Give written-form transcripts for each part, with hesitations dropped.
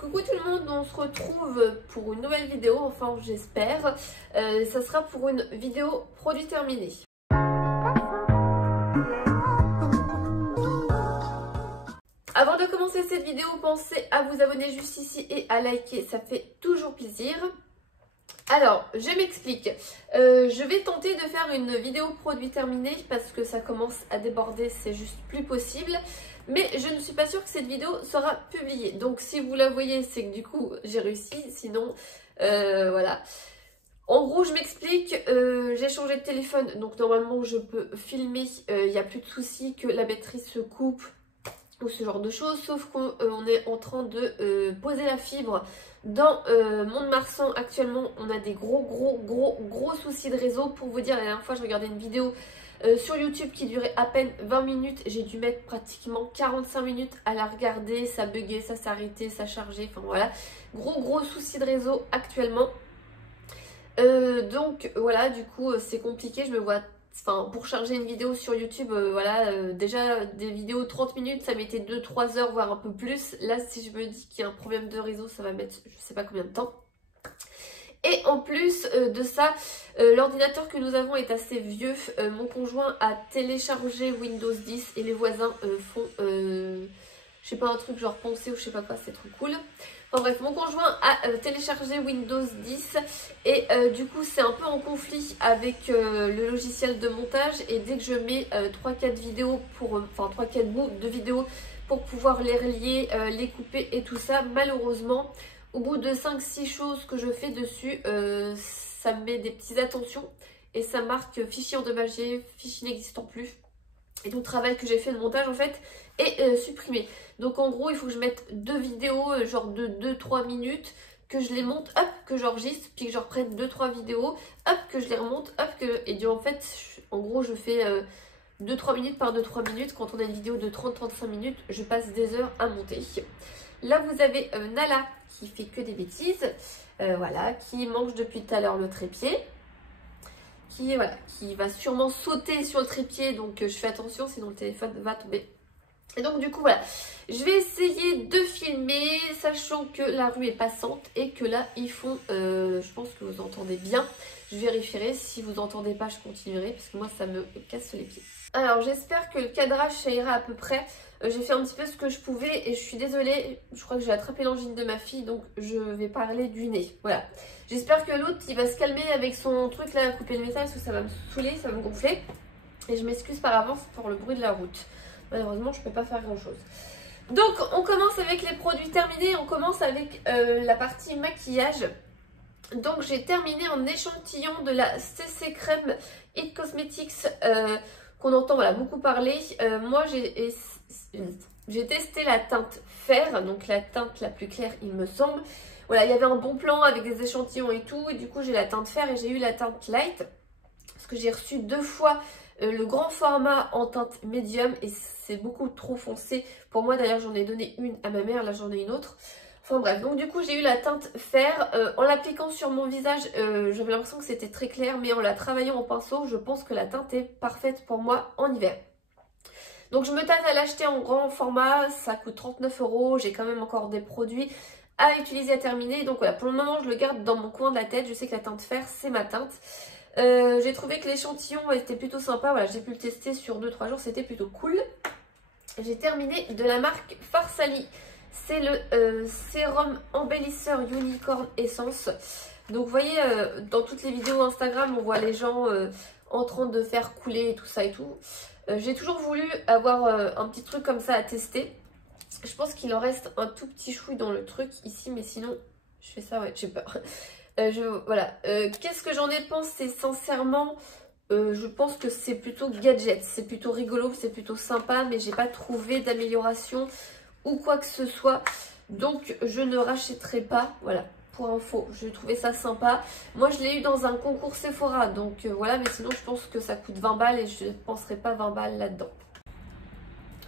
Coucou tout le monde, on se retrouve pour une nouvelle vidéo, enfin j'espère. Ça sera pour une vidéo produit terminé. Avant de commencer cette vidéo, pensez à vous abonner juste ici et à liker, ça fait toujours plaisir. Alors, je m'explique. Je vais tenter de faire une vidéo produit terminé parce que ça commence à déborder, c'est juste plus possible. Mais je ne suis pas sûre que cette vidéo sera publiée. Donc si vous la voyez, c'est que du coup j'ai réussi. Sinon, voilà. En gros, je m'explique. J'ai changé de téléphone. Donc normalement, je peux filmer. Il n'y a plus de souci que la batterie se coupe ou ce genre de choses. Sauf qu'on est en train de poser la fibre dans Mont-de-Marsan. Actuellement, on a des gros soucis de réseau. Pour vous dire, la dernière fois, je regardais une vidéo sur YouTube qui durait à peine 20 minutes, j'ai dû mettre pratiquement 45 minutes à la regarder, ça buguait, ça s'arrêtait, ça chargeait, enfin voilà, gros souci de réseau actuellement. Donc voilà, du coup c'est compliqué, je me vois, enfin pour charger une vidéo sur YouTube, voilà, déjà des vidéos 30 minutes, ça mettait 2-3 heures, voire un peu plus. Là si je me dis qu'il y a un problème de réseau, ça va mettre je sais pas combien de temps. Et en plus de ça, l'ordinateur que nous avons est assez vieux. Mon conjoint a téléchargé Windows 10 et les voisins font, je sais pas, un truc genre penser ou je sais pas quoi, c'est trop cool. Enfin bref, mon conjoint a téléchargé Windows 10 et du coup c'est un peu en conflit avec le logiciel de montage. Et dès que je mets 3-4 vidéos, enfin 3-4 bouts de vidéos pour pouvoir les relier, les couper et tout ça, malheureusement, au bout de 5-6 choses que je fais dessus, ça me met des petites attentions et ça marque fichier endommagé, fichier n'existant plus. Et tout le travail que j'ai fait de montage en fait est supprimé. Donc en gros, il faut que je mette 2 vidéos genre de 2-3 minutes, que je les monte, hop, que j'enregistre, puis que je reprenne 2-3 vidéos, hop, que je les remonte, hop, que... Et en fait, en gros, je fais 2-3 minutes par 2-3 minutes. Quand on a une vidéo de 30-35 minutes, je passe des heures à monter. Là, vous avez Nala qui fait que des bêtises, voilà, qui mange depuis tout à l'heure le trépied, qui va sûrement sauter sur le trépied, donc je fais attention, sinon le téléphone va tomber. Et donc du coup, voilà, je vais essayer de filmer, sachant que la rue est passante et que là, ils font, je pense que vous entendez bien, je vérifierai, si vous n'entendez pas, je continuerai, parce que moi, ça me casse les pieds. Alors, j'espère que le cadrage, ça ira à peu près. J'ai fait un petit peu ce que je pouvais et je suis désolée, je crois que j'ai attrapé l'angine de ma fille, donc je vais parler du nez, voilà. J'espère que l'autre, il va se calmer avec son truc là à couper le métal, parce que ça va me saouler, ça va me gonfler. Et je m'excuse par avance pour le bruit de la route. Malheureusement, je ne peux pas faire grand chose. Donc, on commence avec les produits terminés, on commence avec la partie maquillage. Donc, j'ai terminé en échantillon de la CC Crème It Cosmetics qu'on entend voilà, beaucoup parler. Moi, j'ai testé la teinte fer, donc la teinte la plus claire, il me semble. Voilà, il y avait un bon plan avec des échantillons et tout. Et du coup, j'ai la teinte fer et j'ai eu la teinte light. Parce que j'ai reçu 2 fois le grand format en teinte médium et c'est beaucoup trop foncé. Pour moi, d'ailleurs, j'en ai donné une à ma mère, là j'en ai une autre. Enfin bref, donc du coup, j'ai eu la teinte fer. En l'appliquant sur mon visage, j'avais l'impression que c'était très clair, mais en la travaillant au pinceau, je pense que la teinte est parfaite pour moi en hiver. Donc je me tâte à l'acheter en grand format, ça coûte 39 €. J'ai quand même encore des produits à utiliser, à terminer. Donc voilà, pour le moment, je le garde dans mon coin de la tête. Je sais que la teinte fer, c'est ma teinte. J'ai trouvé que l'échantillon était plutôt sympa, voilà, j'ai pu le tester sur 2-3 jours, c'était plutôt cool. J'ai terminé de la marque Farsali, c'est le sérum embellisseur Unicorn Essence. Donc vous voyez, dans toutes les vidéos Instagram, on voit les gens en train de faire couler tout ça et tout. J'ai toujours voulu avoir un petit truc comme ça à tester. Je pense qu'il en reste un tout petit chouille dans le truc ici, mais sinon, je fais ça, ouais, j'ai peur. Voilà. Qu'est-ce que j'en ai pensé sincèrement? Je pense que c'est plutôt gadget, c'est plutôt rigolo, c'est plutôt sympa, mais j'ai pas trouvé d'amélioration ou quoi que ce soit. Donc je ne rachèterai pas, voilà, pour info, j'ai trouvé ça sympa. Moi je l'ai eu dans un concours Sephora, donc voilà, mais sinon je pense que ça coûte 20 balles et je ne penserai pas 20 balles là-dedans.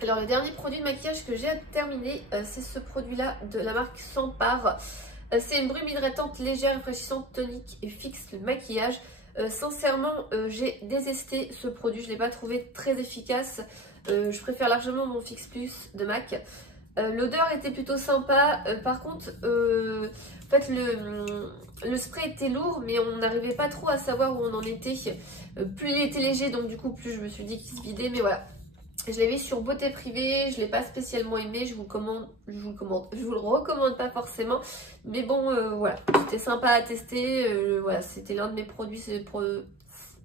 Alors le dernier produit de maquillage que j'ai à terminer, c'est ce produit-là de la marque Sampar. C'est une brume hydratante légère, rafraîchissante, tonique et fixe le maquillage. Sincèrement, j'ai détesté ce produit. Je ne l'ai pas trouvé très efficace. Je préfère largement mon Fix Plus de MAC. L'odeur était plutôt sympa. Par contre, en fait, le spray était lourd, mais on n'arrivait pas trop à savoir où on en était. Plus il était léger, donc du coup, plus je me suis dit qu'il se vidait. Mais voilà, je l'ai mis sur Beauté Privée. Je ne l'ai pas spécialement aimé. Je vous le recommande pas forcément. Mais bon, voilà, c'était sympa à tester. Voilà, c'était l'un de mes produits.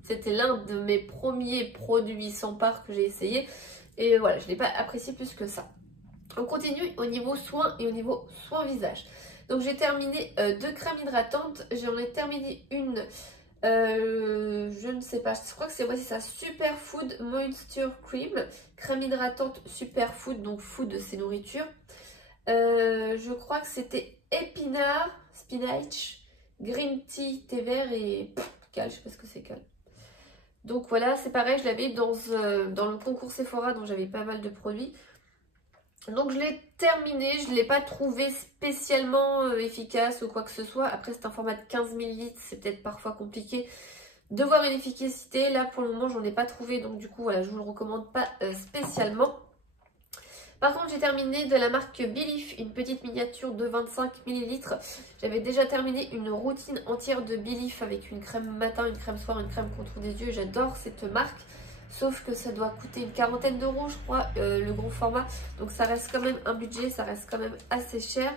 C'était l'un de mes premiers produits sans part que j'ai essayé. Et voilà, je ne l'ai pas apprécié plus que ça. On continue au niveau soins et au niveau soins visage. Donc j'ai terminé 2 crèmes hydratantes. J'en ai terminé une, je ne sais pas, je crois que c'est ça, Superfood Moisture Cream. Crème hydratante Superfood, donc food c'est nourriture. Je crois que c'était épinard, spinach, green tea, thé vert et cal, je sais pas ce que c'est cal. Donc voilà, c'est pareil, je l'avais dans le concours Sephora, dont j'avais pas mal de produits. Donc je l'ai terminé, je ne l'ai pas trouvé spécialement efficace ou quoi que ce soit. Après c'est un format de 15 ml, c'est peut-être parfois compliqué de voir une efficacité. Là pour le moment j'en ai pas trouvé, donc du coup voilà, je vous le recommande pas spécialement. Par contre j'ai terminé de la marque Belif, une petite miniature de 25 ml. J'avais déjà terminé une routine entière de Belif avec une crème matin, une crème soir, une crème contour des yeux. J'adore cette marque. Sauf que ça doit coûter une quarantaine d'euros, je crois, le gros format. Donc ça reste quand même un budget, ça reste quand même assez cher.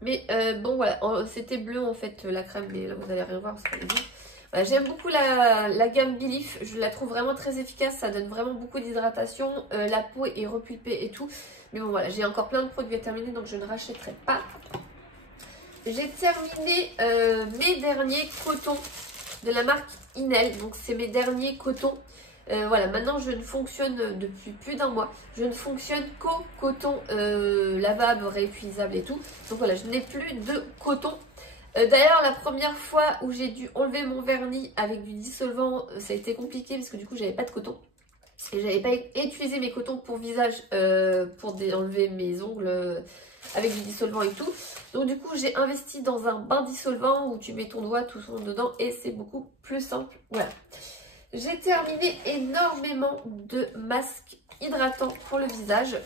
Mais bon, voilà, c'était bleu en fait la crème, mais là vous allez rien voir parce qu'elle est vide. Voilà, j'aime beaucoup la gamme Belif, je la trouve vraiment très efficace, ça donne vraiment beaucoup d'hydratation. La peau est repulpée et tout. Mais bon, voilà, j'ai encore plein de produits à terminer, donc je ne rachèterai pas. J'ai terminé mes derniers cotons de la marque Inel, donc c'est mes derniers cotons. Voilà, maintenant je ne fonctionne depuis plus d'un mois, je ne fonctionne qu'au coton lavable, réutilisable et tout. Donc voilà, je n'ai plus de coton. D'ailleurs, la première fois où j'ai dû enlever mon vernis avec du dissolvant, ça a été compliqué parce que du coup j'avais pas de coton. Et j'avais pas utilisé mes cotons pour visage pour enlever mes ongles avec du dissolvant et tout. Donc du coup j'ai investi dans un bain dissolvant où tu mets ton doigt tout son dedans et c'est beaucoup plus simple. Voilà. J'ai terminé énormément de masques hydratants pour le visage.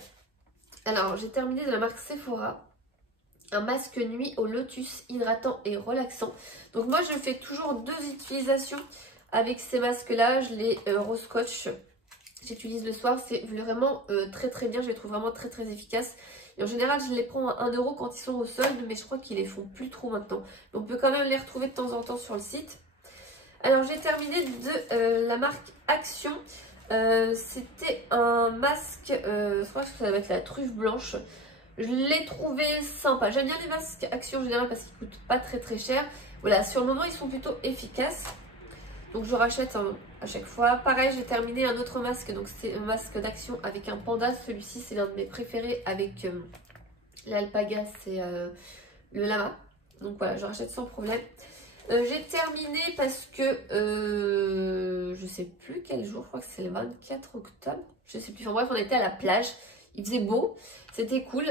Alors j'ai terminé de la marque Sephora un masque nuit au lotus hydratant et relaxant. Donc moi je fais toujours 2 utilisations avec ces masques là. Je les rose scotch. J'utilise le soir, c'est vraiment très très bien, je les trouve vraiment très très efficaces. Et en général, je les prends à 1 € quand ils sont au solde, mais je crois qu'ils les font plus trop maintenant. Donc on peut quand même les retrouver de temps en temps sur le site. Alors j'ai terminé de la marque Action. C'était un masque, je crois que ça va être la truffe blanche. Je l'ai trouvé sympa. J'aime bien les masques Action en général parce qu'ils coûtent pas très très cher. Voilà, sur le moment ils sont plutôt efficaces. Donc je rachète à chaque fois. Pareil, j'ai terminé un autre masque. Donc c'est un masque d'Action avec un panda. Celui-ci, c'est l'un de mes préférés avec l'alpaga, c'est le lama. Donc voilà, je rachète sans problème. J'ai terminé parce que je sais plus quel jour. Je crois que c'est le 24 octobre. Je sais plus. Enfin bref, on était à la plage. Il faisait beau, c'était cool.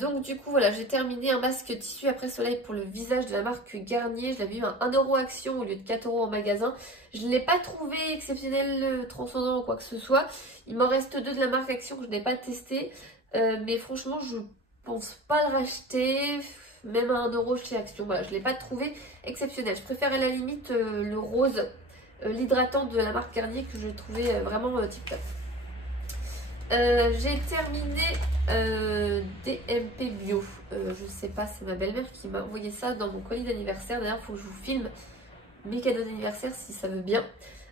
Donc du coup voilà, j'ai terminé un masque tissu après soleil pour le visage de la marque Garnier. Je l'avais eu à 1 € Action au lieu de 4 € en magasin. Je ne l'ai pas trouvé exceptionnel, transcendant ou quoi que ce soit. Il m'en reste 2 de la marque Action que je n'ai pas testé. Mais franchement, je pense pas le racheter, même à 1 € chez Action. Voilà, je ne l'ai pas trouvé exceptionnel. Je préfère à la limite le rose, l'hydratant de la marque Garnier que je trouvais vraiment tip top. J'ai terminé DMP Bio. Je sais pas, c'est ma belle-mère qui m'a envoyé ça dans mon colis d'anniversaire. D'ailleurs, il faut que je vous filme mes cadeaux d'anniversaire si ça veut bien.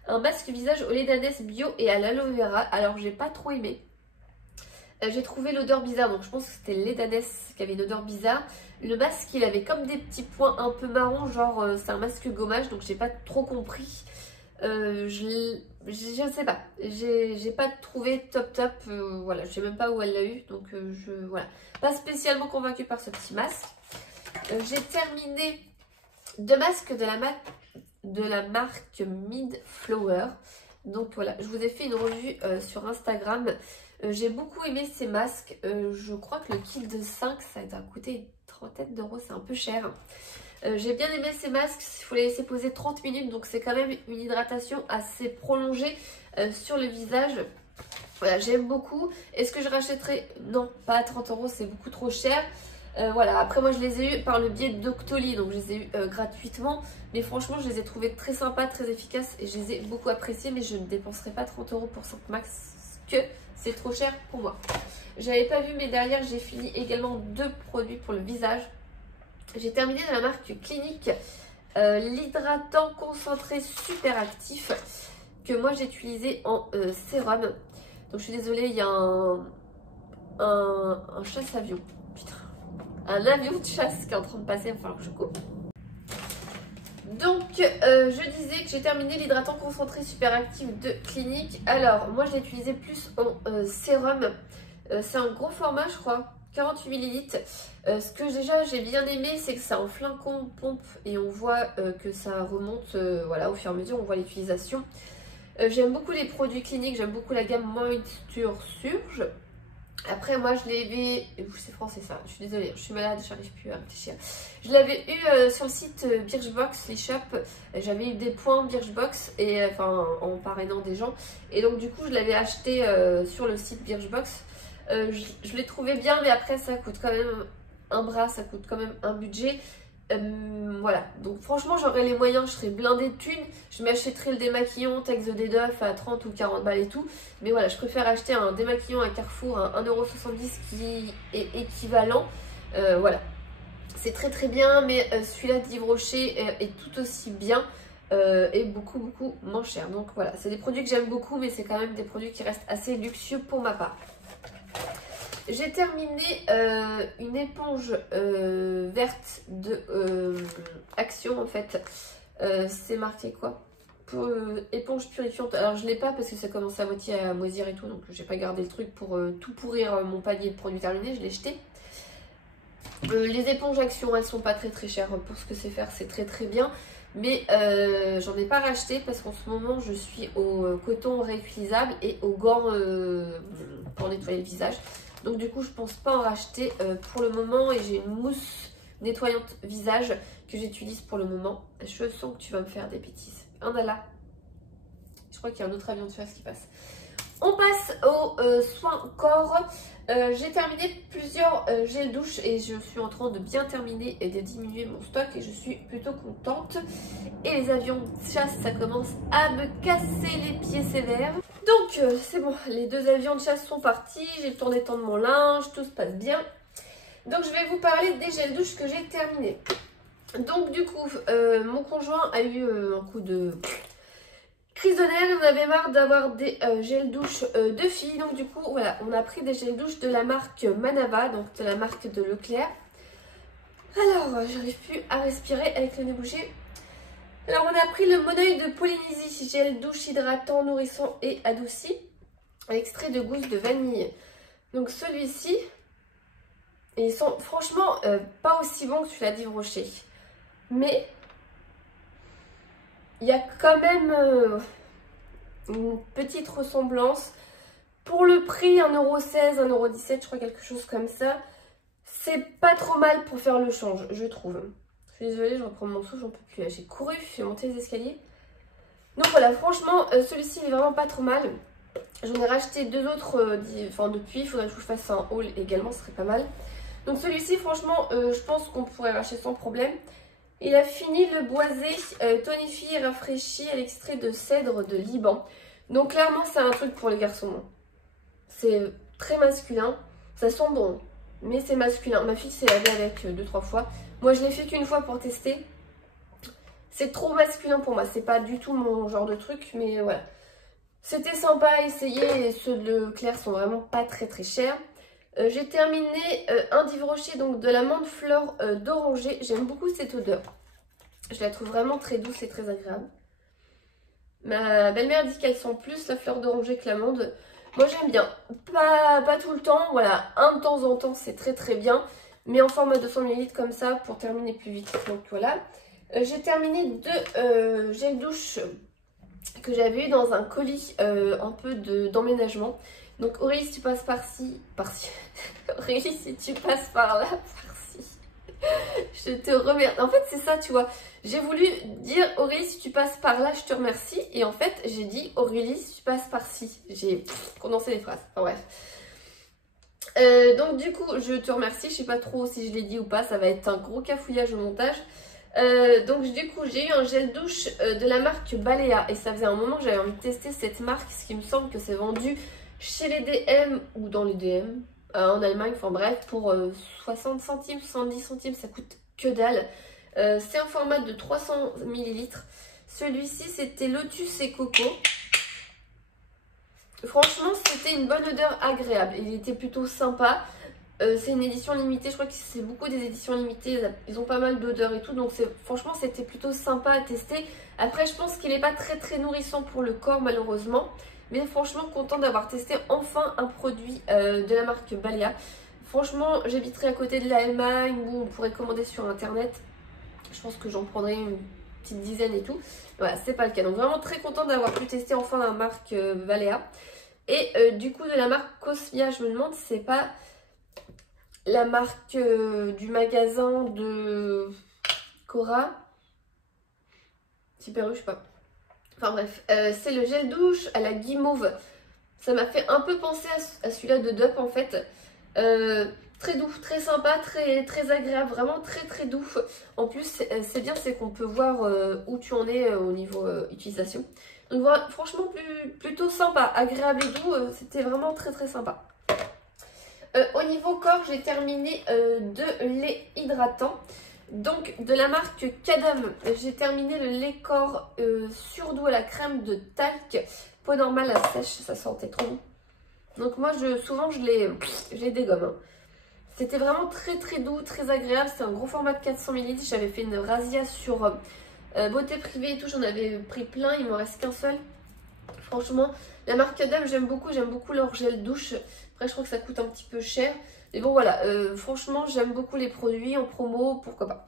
Un masque visage au lait d'ânesse bio et à l'aloe vera. Alors, j'ai pas trop aimé. J'ai trouvé l'odeur bizarre, donc je pense que c'était le lait d'ânesse qui avait une odeur bizarre. Le masque, il avait comme des petits points un peu marron, genre c'est un masque gommage, donc j'ai pas trop compris. Je ne sais pas, j'ai pas trouvé top, voilà, je sais même pas où elle l'a eu, donc voilà, pas spécialement convaincue par ce petit masque. J'ai terminé 2 masques de la marque Mid Flower, donc voilà, je vous ai fait une revue sur Instagram. J'ai beaucoup aimé ces masques, je crois que le kit de 5 ça a coûté une trentaine d'euros, c'est un peu cher. J'ai bien aimé ces masques, il faut les laisser poser 30 minutes, donc c'est quand même une hydratation assez prolongée sur le visage. Voilà, j'aime beaucoup. Est-ce que je rachèterai? Non, pas à 30 euros, c'est beaucoup trop cher. Voilà, après moi je les ai eu par le biais d'Octoly, donc je les ai eu gratuitement. Mais franchement, je les ai trouvés très sympas, très efficaces et je les ai beaucoup appréciés. Mais je ne dépenserai pas 30 euros pour 5 max, que c'est trop cher pour moi. J'avais pas vu, mais derrière j'ai fini également 2 produits pour le visage. J'ai terminé de la marque Clinique, l'hydratant concentré super actif que moi j'ai utilisé en sérum. Donc je suis désolée, il y a un chasse-avion. Putain, un avion de chasse qui est en train de passer, il va falloir que je coupe. Donc je disais que j'ai terminé l'hydratant concentré super actif de Clinique. Alors moi je l'ai utilisé plus en sérum. C'est un gros format je crois, 48 ml. Ce que déjà j'ai bien aimé, c'est que c'est en flacon pompe et on voit que ça remonte voilà, au fur et à mesure, on voit l'utilisation. J'aime beaucoup les produits Cliniques, j'aime beaucoup la gamme Moisture Surge. Après moi je l'avais, c'est français ça, je suis désolée, je suis malade, j'arrive plus à réfléchir. Je l'avais eu sur le site Birchbox, l'eShop, j'avais eu des points Birchbox et enfin en parrainant des gens. Et donc du coup je l'avais acheté sur le site Birchbox. Je l'ai trouvé bien, mais après ça coûte quand même un bras, ça coûte quand même un budget. Voilà, donc franchement j'aurais les moyens, je serais blindée de thunes, je m'achèterais le démaquillant Tex the Day-Duff à 30 ou 40 balles et tout, mais voilà, je préfère acheter un démaquillant à Carrefour à 1,70 € qui est équivalent. Voilà, c'est très très bien, mais celui-là d'Yves Rocher est tout aussi bien et beaucoup moins cher. Donc voilà, c'est des produits que j'aime beaucoup, mais c'est quand même des produits qui restent assez luxueux pour ma part. J'ai terminé une éponge verte de Action en fait. C'est marqué quoi? Pour éponge purifiante. Alors je ne l'ai pas parce que ça commence à moitié à moisir et tout. Donc j'ai pas gardé le truc pour tout pourrir mon panier de produits terminés. Je l'ai jeté. Les éponges Action, elles sont pas très chères pour ce que c'est faire. C'est très bien. Mais j'en ai pas racheté parce qu'en ce moment je suis au coton réutilisable et aux gants pour nettoyer le visage. Donc du coup je pense pas en racheter pour le moment et j'ai une mousse nettoyante visage que j'utilise pour le moment. Je sens que tu vas me faire des bêtises. Un là. Je crois qu'il y a un autre avion de chasse qui passe. On passe aux soins corps. J'ai terminé plusieurs gels douche et je suis en train de bien terminer et de diminuer mon stock et je suis plutôt contente. Et les avions de chasse, ça commence à me casser les pieds sévères. Donc c'est bon, les 2 avions de chasse sont partis, j'ai le temps d'étendre mon linge, tout se passe bien. Donc je vais vous parler des gels douche que j'ai terminés. Donc du coup, mon conjoint a eu un coup de crise de nerfs, on avait marre d'avoir des gels douche de filles. Donc du coup, voilà, on a pris des gels douche de la marque Manava, donc de la marque de Leclerc. Alors, j'arrive plus à respirer avec le nez bouché. Alors, on a pris le Moneuil de Polynésie, gel douche hydratant, nourrissant et adouci, à extrait de gousse de vanille. Donc celui-ci, ils sont franchement pas aussi bons que celui-là d'Yves Rocher. Mais il y a quand même une petite ressemblance. Pour le prix, 1,16 €, 1,17 €, je crois, quelque chose comme ça. C'est pas trop mal pour faire le change, je trouve. Je suis désolée, je reprends mon souffle, j'en peux plus. J'ai couru, j'ai monté les escaliers. Donc voilà, franchement, celui-ci il est vraiment pas trop mal. J'en ai racheté 2 autres depuis. Il faudrait que je vous fasse un haul également, ce serait pas mal. Donc celui-ci, franchement, je pense qu'on pourrait racheter sans problème. Il a fini le boisé tonifie et rafraîchi à l'extrait de cèdre de Liban. Donc clairement, c'est un truc pour les garçons. C'est très masculin. Ça sent bon, mais c'est masculin. Ma fille s'est lavée avec 2-3 fois. Moi, je l'ai fait qu'une fois pour tester. C'est trop masculin pour moi. C'est pas du tout mon genre de truc, mais voilà. C'était sympa à essayer et ceux de Leclerc sont vraiment pas très chers. J'ai terminé un d'Yves Rocher, donc de la menthe fleur d'oranger. J'aime beaucoup cette odeur. Je la trouve vraiment très douce et très agréable. Ma belle-mère dit qu'elle sent plus la fleur d'oranger que l'amande. Moi j'aime bien. Pas tout le temps, voilà. Un de temps en temps c'est très bien. Mais en format 200 ml comme ça pour terminer plus vite. Donc voilà. J'ai terminé 2 gels douche que j'avais eu dans un colis un peu d'emménagement. Donc Aurélie, si tu passes par-ci, Aurélie, si tu passes par là, par-ci. Je te remercie. En fait, c'est ça, tu vois. J'ai voulu dire Aurélie, si tu passes par là, je te remercie. Et en fait, j'ai dit Aurélie, si tu passes par-ci. J'ai condensé les phrases. Enfin bref. Donc du coup, je te remercie. Je sais pas trop si je l'ai dit ou pas. Ça va être un gros cafouillage au montage. Donc du coup, j'ai eu un gel douche de la marque Balea. Et ça faisait un moment que j'avais envie de tester cette marque. Ce qui me semble que c'est vendu chez les DM ou dans les DM. En Allemagne, enfin bref, pour 60 centimes, 70 centimes, ça coûte que dalle. C'est un format de 300 ml. Celui-ci, c'était Lotus et Coco. Franchement, c'était une bonne odeur agréable. Il était plutôt sympa. C'est une édition limitée. Je crois que c'est beaucoup des éditions limitées. Ils ont pas mal d'odeurs et tout. Donc franchement, c'était plutôt sympa à tester. Après, je pense qu'il n'est pas très nourrissant pour le corps, malheureusement. Mais franchement, contente d'avoir testé enfin un produit de la marque Balea. Franchement, j'habiterai à côté de l'Allemagne où on pourrait commander sur internet. Je pense que j'en prendrai une petite dizaine et tout. Voilà, c'est pas le cas. Donc vraiment très contente d'avoir pu tester enfin la marque Balea. Et du coup, de la marque Cosmia, je me demande si c'est pas la marque du magasin de Cora. Super, je sais pas. Enfin bref, c'est le gel douche à la guimauve. Ça m'a fait un peu penser à celui-là de Dup en fait. Très doux, très sympa, très agréable, vraiment très doux. En plus, c'est bien, c'est qu'on peut voir où tu en es au niveau utilisation. Donc voilà, franchement, plutôt sympa, agréable et doux, c'était vraiment très sympa. Au niveau corps, j'ai terminé de lait hydratant. Donc de la marque Cadam, j'ai terminé le lait corps surdoux à la crème de talc. Peau normale à sèche, ça sentait trop bon. Donc moi, souvent, je les dégomme. Hein. C'était vraiment très doux, très agréable. C'était un gros format de 400 ml. J'avais fait une razzia sur beauté privée et tout. J'en avais pris plein, il ne me reste qu'un seul. Franchement, la marque Cadam, j'aime beaucoup leur gel douche. Après, je crois que ça coûte un petit peu cher. Mais bon, voilà, franchement, j'aime beaucoup les produits en promo, pourquoi pas.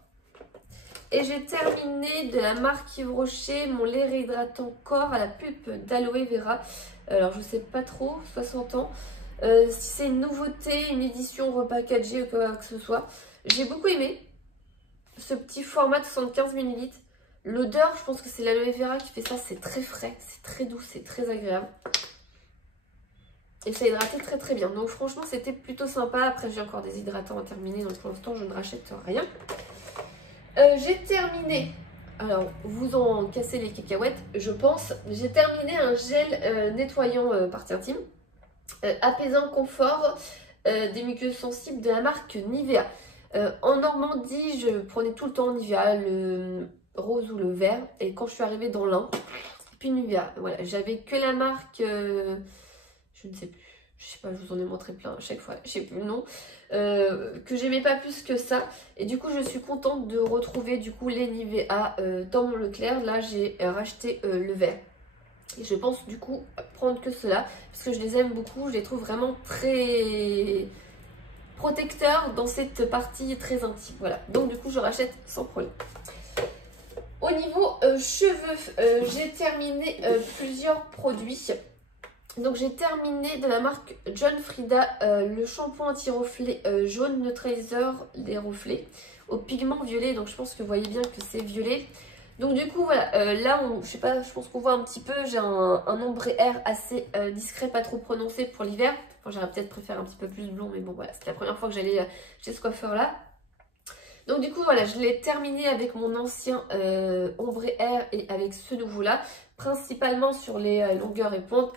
Et j'ai terminé de la marque Yves Rocher mon lait réhydratant corps à la pulpe d'aloe vera. Alors, je sais pas trop, 60 ans. Si c'est une nouveauté, une édition repackagée ou quoi que ce soit. J'ai beaucoup aimé ce petit format de 75 ml. L'odeur, je pense que c'est l'aloe vera qui fait ça. C'est très frais, c'est très doux, c'est très agréable. Et ça hydratait très bien. Donc franchement, c'était plutôt sympa. Après, j'ai encore des hydratants à terminer. Donc pour l'instant, je ne rachète rien. J'ai terminé. Alors, vous en cassez les cacahuètes, je pense. J'ai terminé un gel nettoyant partie intime. Apaisant confort des muqueuses sensibles de la marque Nivea. En Normandie, je prenais tout le temps Nivea, le rose ou le vert. Et quand je suis arrivée dans l'Ain, puis Nivea. Voilà, j'avais que la marque... je ne sais plus, je sais pas, je vous en ai montré plein à chaque fois, je sais plus le nom, que j'aimais pas plus que ça. Et du coup, je suis contente de retrouver du coup les Nivea dans mon Leclerc. Là, j'ai racheté le vert. Et je pense du coup prendre que cela, parce que je les aime beaucoup, je les trouve vraiment très protecteurs dans cette partie très intime. Voilà, donc du coup, je rachète sans problème. Au niveau cheveux, j'ai terminé plusieurs produits. Donc j'ai terminé de la marque John Frieda le shampoing anti-reflet jaune neutraliseur des reflets au pigment violet. Donc je pense que vous voyez bien que c'est violet. Donc du coup voilà, là je sais pas, je pense qu'on voit un petit peu, j'ai un ombre air assez discret, pas trop prononcé pour l'hiver. Enfin, j'aurais peut-être préféré un petit peu plus blond, mais bon voilà, c'était la première fois que j'allais chez ce coiffeur là. Donc du coup voilà, je l'ai terminé avec mon ancien ombre air et avec ce nouveau là, principalement sur les longueurs et pointes.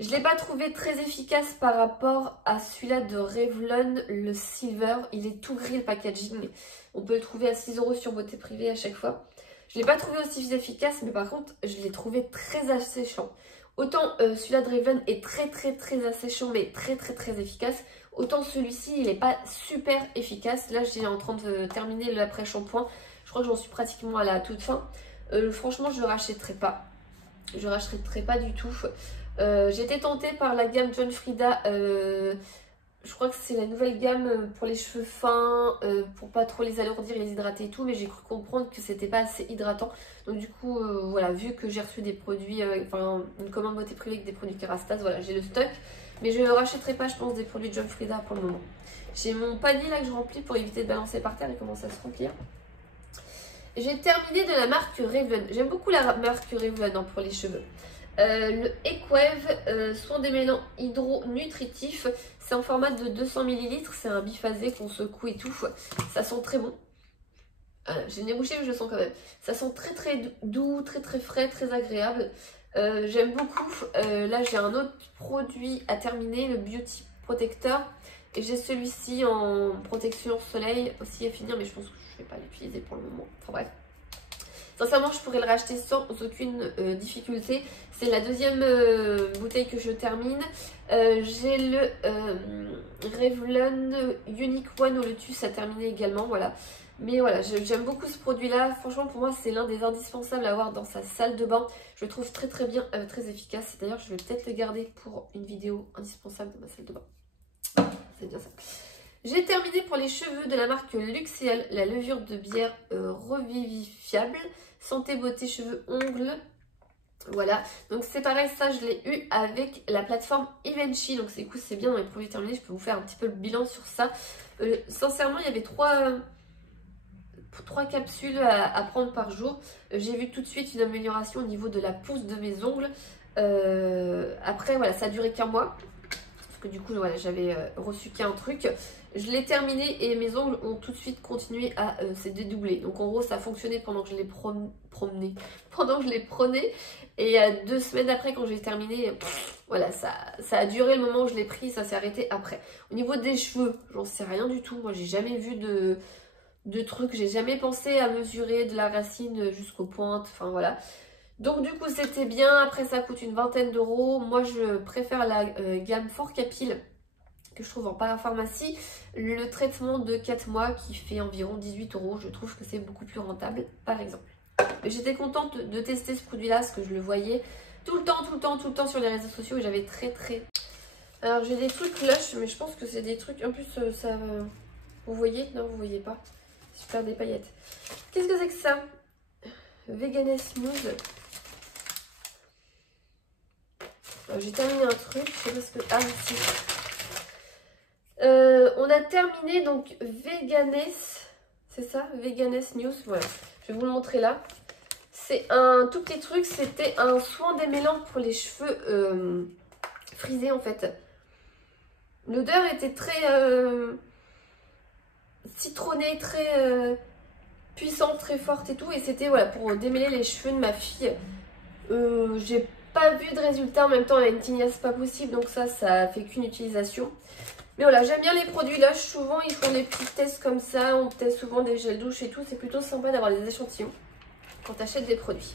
Je ne l'ai pas trouvé très efficace par rapport à celui-là de Revlon, le Silver. Il est tout gris le packaging. On peut le trouver à 6 € sur Beauté Privée à chaque fois. Je ne l'ai pas trouvé aussi efficace, mais par contre, je l'ai trouvé très asséchant. Autant celui-là de Revlon est très asséchant, mais très efficace. Autant celui-ci, il n'est pas super efficace. Là, j'ai en train de terminer l'après-shampoing. Je crois que j'en suis pratiquement à la toute fin. Franchement, je ne le rachèterai pas. Je ne rachèterai pas du tout. J'ai été tentée par la gamme John Frieda, je crois que c'est la nouvelle gamme pour les cheveux fins, pour pas trop les alourdir et les hydrater et tout, mais j'ai cru comprendre que c'était pas assez hydratant. Donc du coup, voilà, vu que j'ai reçu des produits, enfin une commande Beauté Privée avec des produits Kerastase, voilà, j'ai le stock. Mais je ne rachèterai pas, je pense, des produits de John Frieda pour le moment. J'ai mon panier là que je remplis pour éviter de balancer par terre. Il commence à se remplir. J'ai terminé de la marque Revlon. J'aime beaucoup la marque Revlon hein, pour les cheveux. Le Equave soin démêlant hydro-nutritif. C'est en format de 200 ml. C'est un biphasé qu'on secoue et tout. Ça sent très bon. J'ai le nez bouché mais je le sens quand même. Ça sent très très doux, très très frais, très agréable. J'aime beaucoup. Là j'ai un autre produit à terminer, le Beauty Protector. Et j'ai celui-ci en protection soleil aussi à finir, mais je pense que je ne vais pas l'utiliser pour le moment. Enfin bref. Sincèrement, je pourrais le racheter sans aucune difficulté. C'est la deuxième bouteille que je termine. J'ai le Revlon Unique One au Lotus à terminer également, voilà. Mais voilà, j'aime beaucoup ce produit-là. Franchement, pour moi, c'est l'un des indispensables à avoir dans sa salle de bain. Je le trouve très très bien, très efficace. D'ailleurs, je vais peut-être le garder pour une vidéo indispensable de ma salle de bain. C'est bien ça. J'ai terminé pour les cheveux de la marque Luxéal, la levure de bière revivifiable. Santé, beauté, cheveux, ongles. Voilà, donc c'est pareil, ça je l'ai eu avec la plateforme Evenchi. Donc c'est cool, c'est bien dans les produits terminés. Je peux vous faire un petit peu le bilan sur ça. Sincèrement, il y avait trois capsules à prendre par jour. J'ai vu tout de suite une amélioration au niveau de la pousse de mes ongles. Après, voilà, ça a duré qu'un mois. Parce que du coup, voilà, j'avais reçu qu'un truc. Je l'ai terminé et mes ongles ont tout de suite continué à se dédoubler. Donc en gros, ça a fonctionné pendant que je les pendant que je les prenais. Et 2 semaines après, quand j'ai terminé, voilà, ça a duré le moment où je l'ai pris, ça s'est arrêté après. Au niveau des cheveux, j'en sais rien du tout. Moi, j'ai jamais vu de trucs, j'ai jamais pensé à mesurer de la racine jusqu'aux pointes. Enfin voilà. Donc du coup c'était bien, après ça coûte une vingtaine d'euros. Moi je préfère la gamme Fort Capil que je trouve en parapharmacie. Le traitement de 4 mois qui fait environ 18 euros. Je trouve que c'est beaucoup plus rentable par exemple. J'étais contente de tester ce produit là parce que je le voyais tout le temps sur les réseaux sociaux et j'avais très. Alors j'ai des trucs Lush mais je pense que c'est des trucs, en plus ça... Vous voyez? Non vous voyez pas. Super des paillettes. Qu'est-ce que c'est que ça? Vegan Smooth. J'ai terminé un truc, je sais pas ce que... Ah si. On a terminé donc Veganess. C'est ça? Veganess News. Voilà. Je vais vous le montrer là. C'est un tout petit truc. C'était un soin démêlant pour les cheveux frisés en fait. L'odeur était très citronnée, très puissante, très forte et tout. Et c'était voilà pour démêler les cheveux de ma fille. J'ai pas vu de résultat, en même temps elle a une tignasse pas possible, donc ça fait qu'une utilisation. Mais voilà, j'aime bien les produits Lush, souvent ils font des petits tests comme ça, on teste souvent des gels douche et tout, c'est plutôt sympa d'avoir des échantillons quand tu achètes des produits.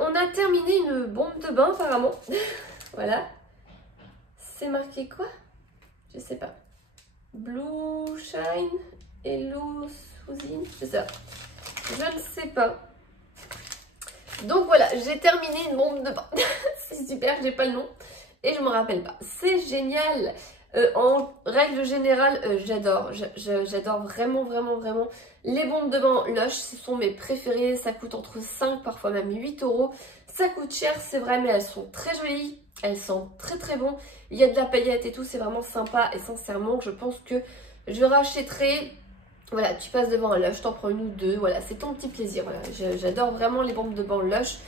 On a terminé une bombe de bain apparemment, voilà. C'est marqué quoi? Je sais pas. Blue Shine, Hello Soothing, c'est ça. Je ne sais pas. Donc voilà, j'ai terminé une bombe de bain. C'est super, j'ai pas le nom et je me rappelle pas. C'est génial. En règle générale, j'adore. J'adore vraiment les bombes de bain Lush. Ce sont mes préférées. Ça coûte entre 5, parfois même 8 euros. Ça coûte cher, c'est vrai, mais elles sont très jolies. Elles sentent très bon. Il y a de la paillette et tout, c'est vraiment sympa. Et sincèrement, je pense que je rachèterai. Voilà, tu passes devant un Lush, t'en prends une ou deux, voilà, c'est ton petit plaisir. Voilà, j'adore vraiment les bombes de bain Lush.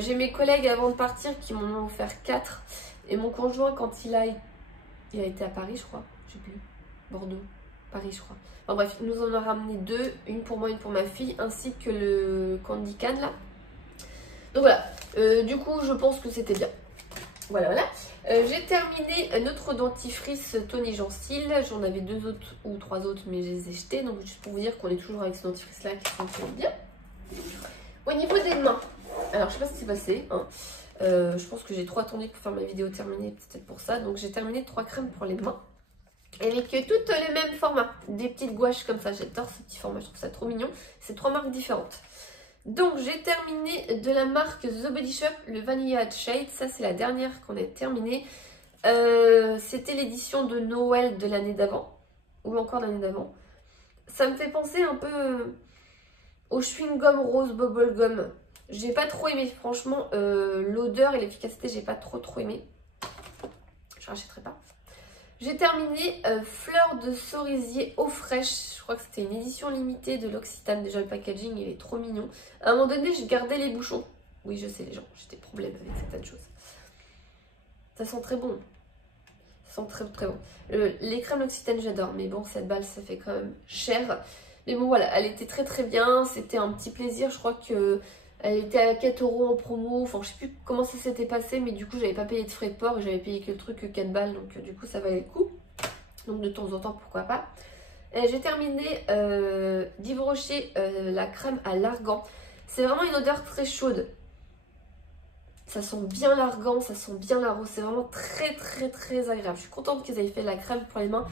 J'ai mes collègues avant de partir qui m'en ont offert 4. Et mon conjoint, quand il a été à Paris, je crois, je sais plus, Bordeaux, Paris, je crois. Enfin bref, il nous en a ramené 2, une pour moi, une pour ma fille, ainsi que le Candy Can là. Donc voilà, du coup, je pense que c'était bien. Voilà. J'ai terminé notre dentifrice Tony Gencil. J'en avais 2 autres ou 3 autres, mais je les ai jetés. Donc juste pour vous dire qu'on est toujours avec ce dentifrice là qui fonctionne bien. Au niveau des mains, alors je sais pas ce qui s'est passé. Hein. Je pense que j'ai trop attendu pour faire ma vidéo terminée, peut-être pour ça. Donc j'ai terminé 3 crèmes pour les mains. Avec toutes les mêmes formats. Des petites gouaches comme ça. J'adore ce petit format, je trouve ça trop mignon. C'est 3 marques différentes. Donc j'ai terminé de la marque The Body Shop le Vanilla Shade. Ça c'est la dernière qu'on a terminée. C'était l'édition de Noël de l'année d'avant. Ou encore l'année d'avant. Ça me fait penser un peu au chewing-gum rose bubblegum. J'ai pas trop aimé franchement. L'odeur et l'efficacité j'ai pas trop aimé. je rachèterai pas. J'ai terminé Fleurs de cerisier eau fraîche. Je crois que c'était une édition limitée de l'Occitane. Déjà le packaging il est trop mignon. À un moment donné je gardais les bouchons. Oui je sais les gens, j'ai des problèmes avec certaines choses. Ça sent très bon. Ça sent très très bon. Les crèmes L'Occitane j'adore. Mais bon cette balle ça fait quand même cher. Mais bon voilà, elle était très très bien. C'était un petit plaisir. Je crois que elle était à 4 € en promo. Enfin je sais plus comment ça s'était passé. Mais du coup j'avais pas payé de frais de port. J'avais payé que le truc 4 balles. Donc du coup ça valait le coup. Donc de temps en temps pourquoi pas. J'ai terminé d'Yves Rocher la crème à l'argan. C'est vraiment une odeur très chaude. Ça sent bien l'argan, ça sent bien la rose. C'est vraiment très très très agréable. Je suis contente qu'ils aient fait la crème pour les mains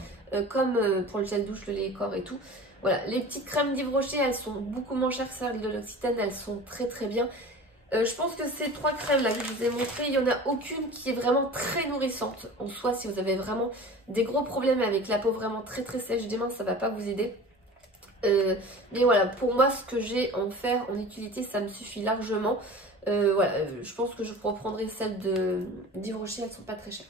comme pour le gel douche, le lait et corps et tout. Voilà, les petites crèmes d'Yves Rocher, elles sont beaucoup moins chères que celles de l'Occitane. Elles sont très très bien. Je pense que ces 3 crèmes là que je vous ai montrées, il n'y en a aucune qui est vraiment très nourrissante. En soi, si vous avez vraiment des gros problèmes avec la peau vraiment très très sèche des mains, ça ne va pas vous aider. Mais voilà, pour moi, ce que j'ai en faire, en utilité, ça me suffit largement. Voilà, je pense que je reprendrai celles d'Yves Rocher, elles ne sont pas très chères.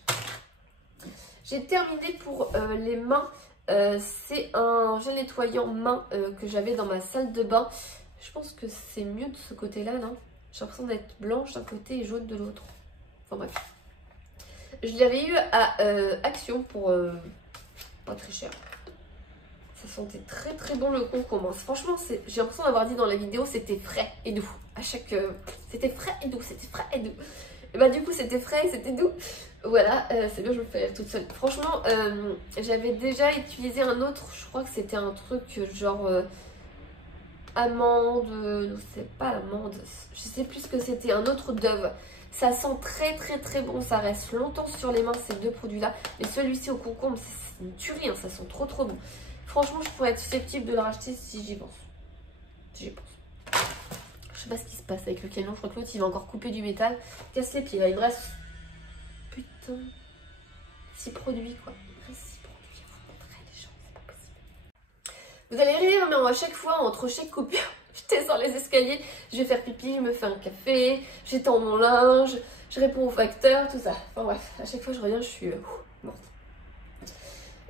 J'ai terminé pour les mains. C'est un gel nettoyant main que j'avais dans ma salle de bain. Je pense que c'est mieux de ce côté-là, non? J'ai l'impression d'être blanche d'un côté et jaune de l'autre. Enfin bref. Je l'avais eu à Action pour pas très cher. Ça sentait très très bon le concombre. Franchement, j'ai l'impression d'avoir dit dans la vidéo, c'était frais et doux. À chaque... c'était frais et doux, c'était frais et doux. Et bah du coup, c'était frais et c'était doux. Voilà, c'est bien, je me fais rire toute seule. Franchement, j'avais déjà utilisé un autre, je crois que c'était un truc genre... amande, non c'est pas amande, je sais plus ce que c'était, un autre Dove. Ça sent très très très bon, ça reste longtemps sur les mains ces deux produits là. Mais celui-ci au concombre c'est une tuerie, hein, ça sent trop trop bon. Franchement je pourrais être susceptible de le racheter si j'y pense. Si j'y pense. Je sais pas ce qui se passe avec le camion, je crois que l'autre il va encore couper du métal. Casse les pieds là, il me reste... Putain... 6 produits quoi. Il me reste 6 produits à vous montrer les gens, c'est pas possible. Vous allez rire, mais à chaque fois, entre chaque coupure, je descends les escaliers, je vais faire pipi, je me fais un café, j'étends mon linge, je réponds au facteur, tout ça. Enfin bref, à chaque fois je reviens, je suis morte.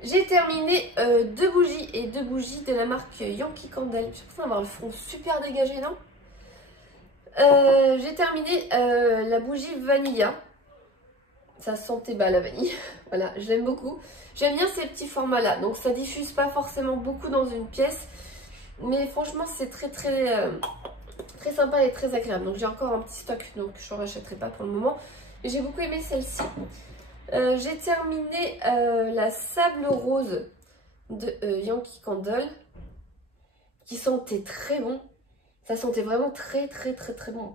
J'ai terminé 2 bougies et 2 bougies de la marque Yankee Candle. J'ai l'impression d'avoir le front super dégagé, non? J'ai terminé la bougie Vanilla. Ça sentait la vanille. Voilà, je l'aime beaucoup. J'aime bien ces petits formats là. Donc ça diffuse pas forcément beaucoup dans une pièce. Mais franchement c'est très sympa et très agréable. Donc j'ai encore un petit stock. Donc je n'en rachèterai pas pour le moment. Et j'ai beaucoup aimé celle-ci. J'ai terminé la sable rose de Yankee Candle. Qui sentait très bon. Ça sentait vraiment très bon.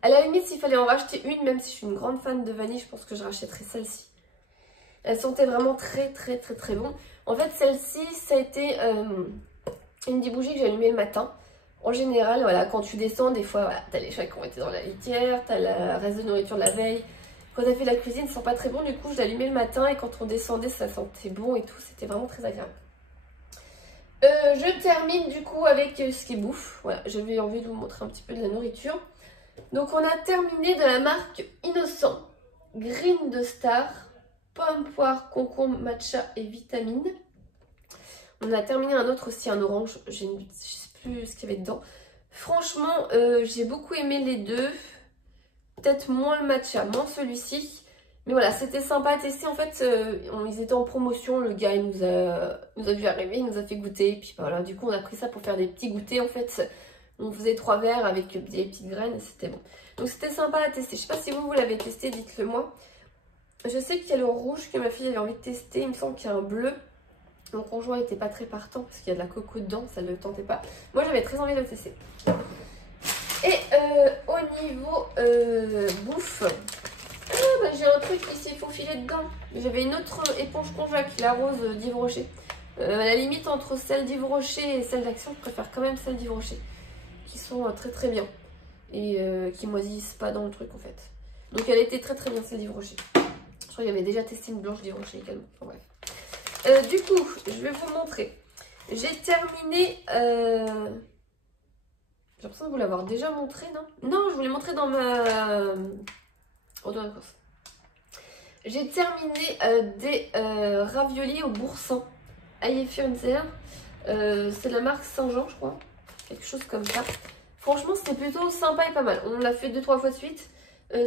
À la limite, s'il fallait en racheter une, même si je suis une grande fan de vanille, je pense que je rachèterais celle-ci. Elle sentait vraiment très bon. En fait, celle-ci, ça a été une des bougies que j'allumais le matin. En général, voilà, quand tu descends, des fois, voilà, t'as les chats qui ont été dans la litière, t'as le reste de nourriture de la veille. Quand t'as fait la cuisine, ça sent pas très bon. Du coup, je l'allumais le matin et quand on descendait, ça sentait bon et tout. C'était vraiment très agréable. Je termine du coup avec ce qui est bouffe. Voilà, j'avais envie de vous montrer un petit peu de la nourriture. Donc on a terminé de la marque Innocent, Green de Star, pomme, poire, concombre, matcha et vitamine. On a terminé un autre aussi, un orange, je ne sais plus ce qu'il y avait dedans. Franchement, j'ai beaucoup aimé les deux. Peut-être moins le matcha, moins celui-ci. Mais voilà, c'était sympa à tester. En fait, ils étaient en promotion. Le gars, il nous a vu arriver, il nous a fait goûter. Et puis voilà, du coup, on a pris ça pour faire des petits goûters. En fait, on faisait 3 verres avec des petites graines et c'était bon. Donc c'était sympa à tester. Je sais pas si vous l'avez testé, dites-le moi. Je sais qu'il y a le rouge que ma fille avait envie de tester. Il me semble qu'il y a un bleu. Mon conjoint n'était pas très partant parce qu'il y a de la coco dedans. Ça ne le tentait pas. Moi, j'avais très envie de le tester. Et au niveau bouffe, j'ai un truc qui s'est faufilé dedans. J'avais une autre éponge conjac, la rose d'Yves Rocher. À la limite entre celle d'Yves Rocher et celle d'Action, je préfère quand même celle d'Yves Rocher. Qui sont très bien. Et qui moisissent pas dans le truc en fait. Donc elle était très bien celle d'Yves Rocher. Je crois qu'il y avait déjà testé une blanche d'Yves Rocher également. Enfin, bref. Du coup, je vais vous montrer. J'ai terminé... J'ai l'impression de vous l'avoir déjà montré, non? Non, je vous l'ai montré dans ma... retour de course. J'ai terminé des raviolis au boursin. Eifirnzer. C'est la marque Saint-Jean, je crois. Quelque chose comme ça. Franchement, c'était plutôt sympa et pas mal. On l'a fait 2-3 fois de suite.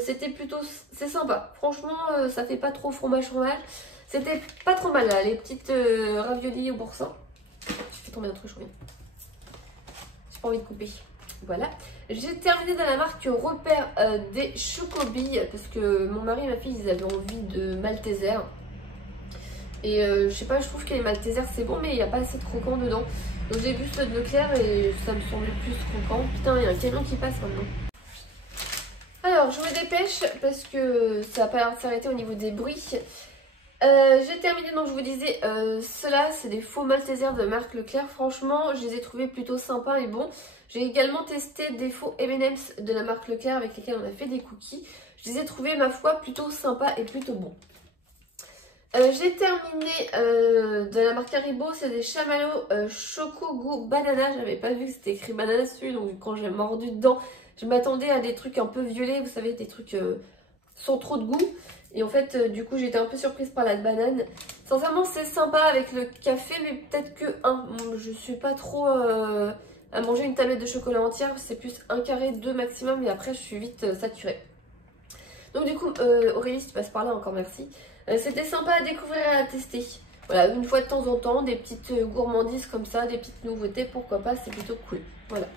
C'était plutôt... C'est sympa. Franchement, ça fait pas trop fromage. C'était pas trop mal là, les petites raviolis au boursin. Je fais tomber un truc, je reviens. J'ai pas envie de couper. Voilà. J'ai terminé dans la marque Repère des chocobilles parce que mon mari et ma fille, ils avaient envie de Malteser. Et je sais pas, je trouve que les Maltesers c'est bon, mais il n'y a pas assez de croquant dedans. Donc j'ai vu ceux de Leclerc et ça me semblait plus croquant. Putain, il y a un camion qui passe maintenant. Alors, je me dépêche parce que ça n'a pas l'air de s'arrêter au niveau des bruits. J'ai terminé, donc je vous disais, ceux-là c'est des faux Maltesers de marque Leclerc. Franchement, je les ai trouvés plutôt sympas et bons. J'ai également testé des faux M&M's de la marque Leclerc avec lesquels on a fait des cookies. Je les ai trouvés, ma foi, plutôt sympas et plutôt bons. J'ai terminé de la marque Haribo, c'est des chamallows choco goût banana. J'avais pas vu que c'était écrit banana dessus, donc quand j'ai mordu dedans, je m'attendais à des trucs un peu violets, vous savez, des trucs sans trop de goût. Et en fait, du coup, j'étais un peu surprise par la banane. Sincèrement, c'est sympa avec le café, mais peut-être que un. Je suis pas trop à manger une tablette de chocolat entière, c'est plus un carré, 2 maximum, et après, je suis vite saturée. Donc du coup, Aurélie, si tu passes par là, encore merci. C'était sympa à découvrir et à tester. Voilà, une fois de temps en temps, des petites gourmandises comme ça, des petites nouveautés, pourquoi pas, c'est plutôt cool. Voilà.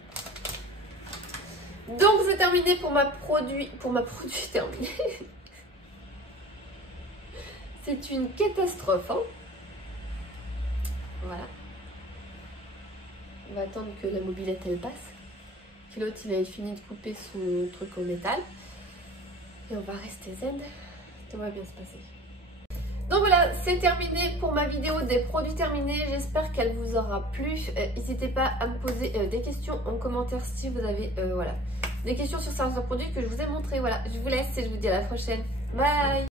Donc c'est terminé pour ma produit terminée. C'est une catastrophe, hein. Voilà. On va attendre que la mobilette elle passe. Que l'autre il avait fini de couper son truc en métal. Et on va rester zen. Tout va bien se passer. Donc voilà, c'est terminé pour ma vidéo des produits terminés. J'espère qu'elle vous aura plu. N'hésitez pas à me poser des questions en commentaire si vous avez voilà, des questions sur certains produits que je vous ai montrés. Voilà, je vous laisse et je vous dis à la prochaine. Bye!